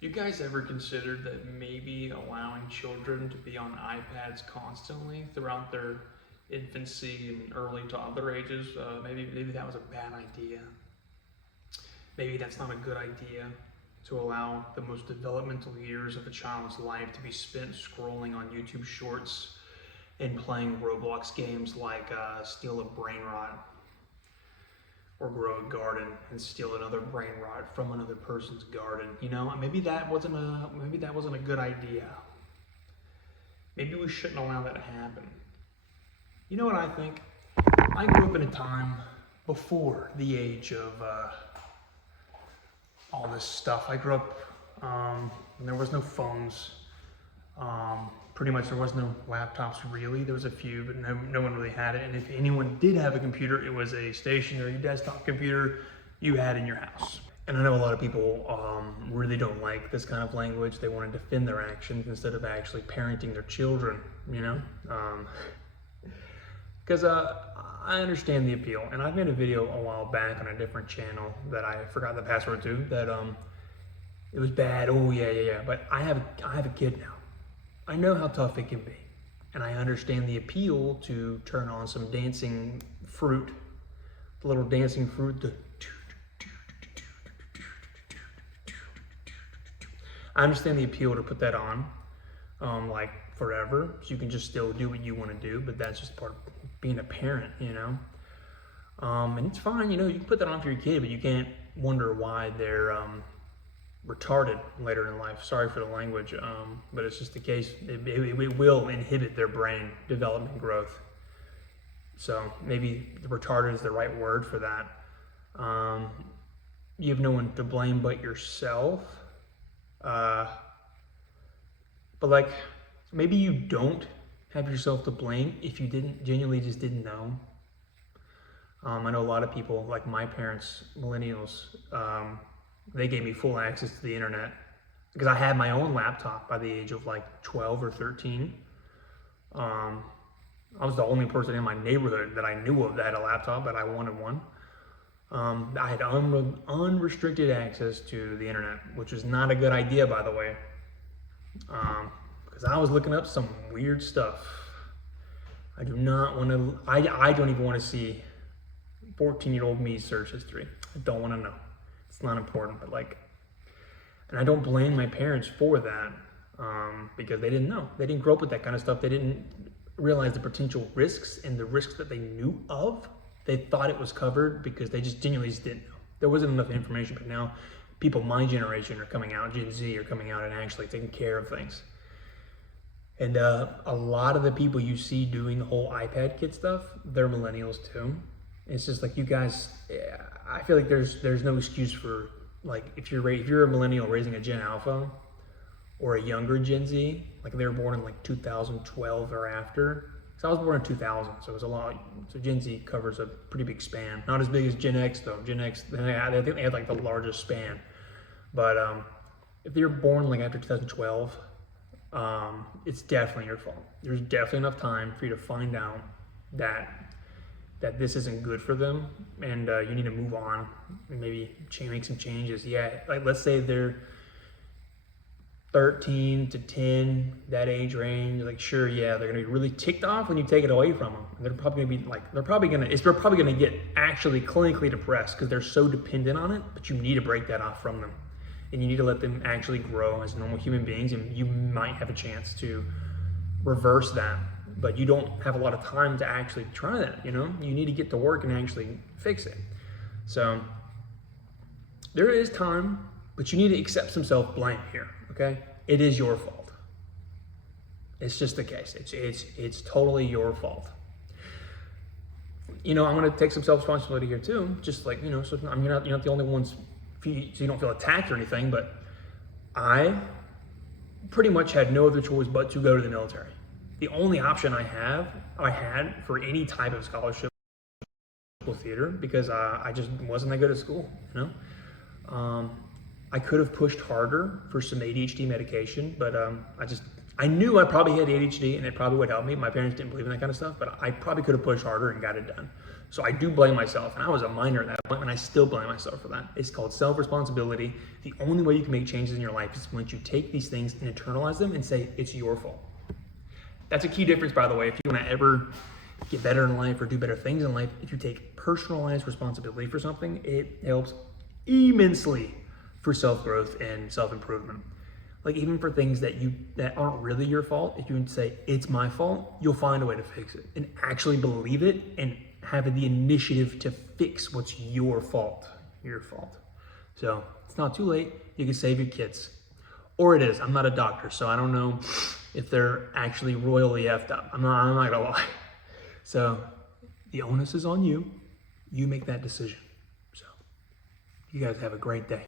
You guys ever considered that maybe allowing children to be on iPads constantly throughout their infancy and early toddler ages? Maybe that was a bad idea. Maybe that's not a good idea to allow the most developmental years of a child's life to be spent scrolling on YouTube Shorts and playing Roblox games like Steal a Brain Rot or grow a garden and steal another brain rot from another person's garden. You know, maybe that wasn't a good idea. Maybe we shouldn't allow that to happen. You know what I think? I grew up in a time before the age of all this stuff. I grew up when there was no phones. Pretty much there was no laptops really. There was a few, but no one really had it. And if anyone did have a computer, it was a stationary desktop computer you had in your house. And I know a lot of people really don't like this kind of language. They want to defend their actions instead of actually parenting their children, you know? Because I understand the appeal. And I've made a video a while back on a different channel that I forgot the password to, that it was bad. Oh yeah. But I have a kid now. I know how tough it can be, and I understand the appeal to turn on some dancing fruit, the little dancing fruit. I understand the appeal to put that on, like forever, so you can just still do what you want to do, but that's just part of being a parent, you know? And it's fine, you know, you can put that on for your kid, but you can't wonder why they're retarded later in life. Sorry for the language, but it's just the case. It will inhibit their brain development growth. So maybe retarded is the right word for that. You have no one to blame but yourself. But like, maybe you don't have yourself to blame if you genuinely just didn't know. I know a lot of people, like my parents, millennials, they gave me full access to the internet because I had my own laptop by the age of like 12 or 13. I was the only person in my neighborhood that I knew of that had a laptop, but I wanted one. I had unrestricted access to the internet, which is not a good idea, by the way, because I was looking up some weird stuff. I do not want to, I don't even want to see 14-year-old me search history. I don't want to know. It's not important, but like, and I don't blame my parents for that, because they didn't know. They didn't grow up with that kind of stuff. They didn't realize the potential risks and the risks that they knew of. They thought it was covered because they just genuinely just didn't know. There wasn't enough information, but now people my generation are coming out, Gen Z are coming out and actually taking care of things. And a lot of the people you see doing the whole iPad kid stuff, they're millennials too. It's just like, you guys, I feel like there's no excuse for, like, if you're a millennial raising a Gen Alpha or a younger Gen Z, like they were born in like 2012 or after. So I was born in 2000, so it was a lot. So Gen Z covers a pretty big span. Not as big as Gen X though. Gen X, I think they had like the largest span. But if you're born like after 2012, it's definitely your fault. There's definitely enough time for you to find out that this isn't good for them, and you need to move on and maybe make some changes. Yeah, like let's say they're 13 to 10, that age range. Like, sure, yeah, they're gonna be really ticked off when you take it away from them. They're probably gonna be like, they're probably gonna get actually clinically depressed because they're so dependent on it. But you need to break that off from them, and you need to let them actually grow as normal human beings, and you might have a chance to reverse that. But you don't have a lot of time to actually try that, you know? You need to get to work and actually fix it. So there is time, but you need to accept some self-blame here, okay? It is your fault. It's just the case. It's totally your fault. You know, I'm gonna take some self-responsibility here too, just like, you know, so you're not the only ones, so you don't feel attacked or anything, but I pretty much had no other choice but to go to the military. The only option I had for any type of scholarship was theater, because I just wasn't that good at school, you know? I could have pushed harder for some ADHD medication, but I knew I probably had ADHD and it probably would help me. My parents didn't believe in that kind of stuff, but I probably could have pushed harder and got it done. So I do blame myself, and I was a minor at that point, and I still blame myself for that. It's called self-responsibility. The only way you can make changes in your life is when you take these things and internalize them and say, it's your fault. That's a key difference, by the way. If you want to ever get better in life or do better things in life, if you take personalized responsibility for something, it helps immensely for self-growth and self-improvement. Like even for things that aren't really your fault, if you can say, it's my fault, you'll find a way to fix it and actually believe it and have the initiative to fix what's your fault. So it's not too late. You can save your kids. Or it is. I'm not a doctor, so I don't know if they're actually royally effed up. I'm not gonna lie. So the onus is on you. You make that decision. So you guys have a great day.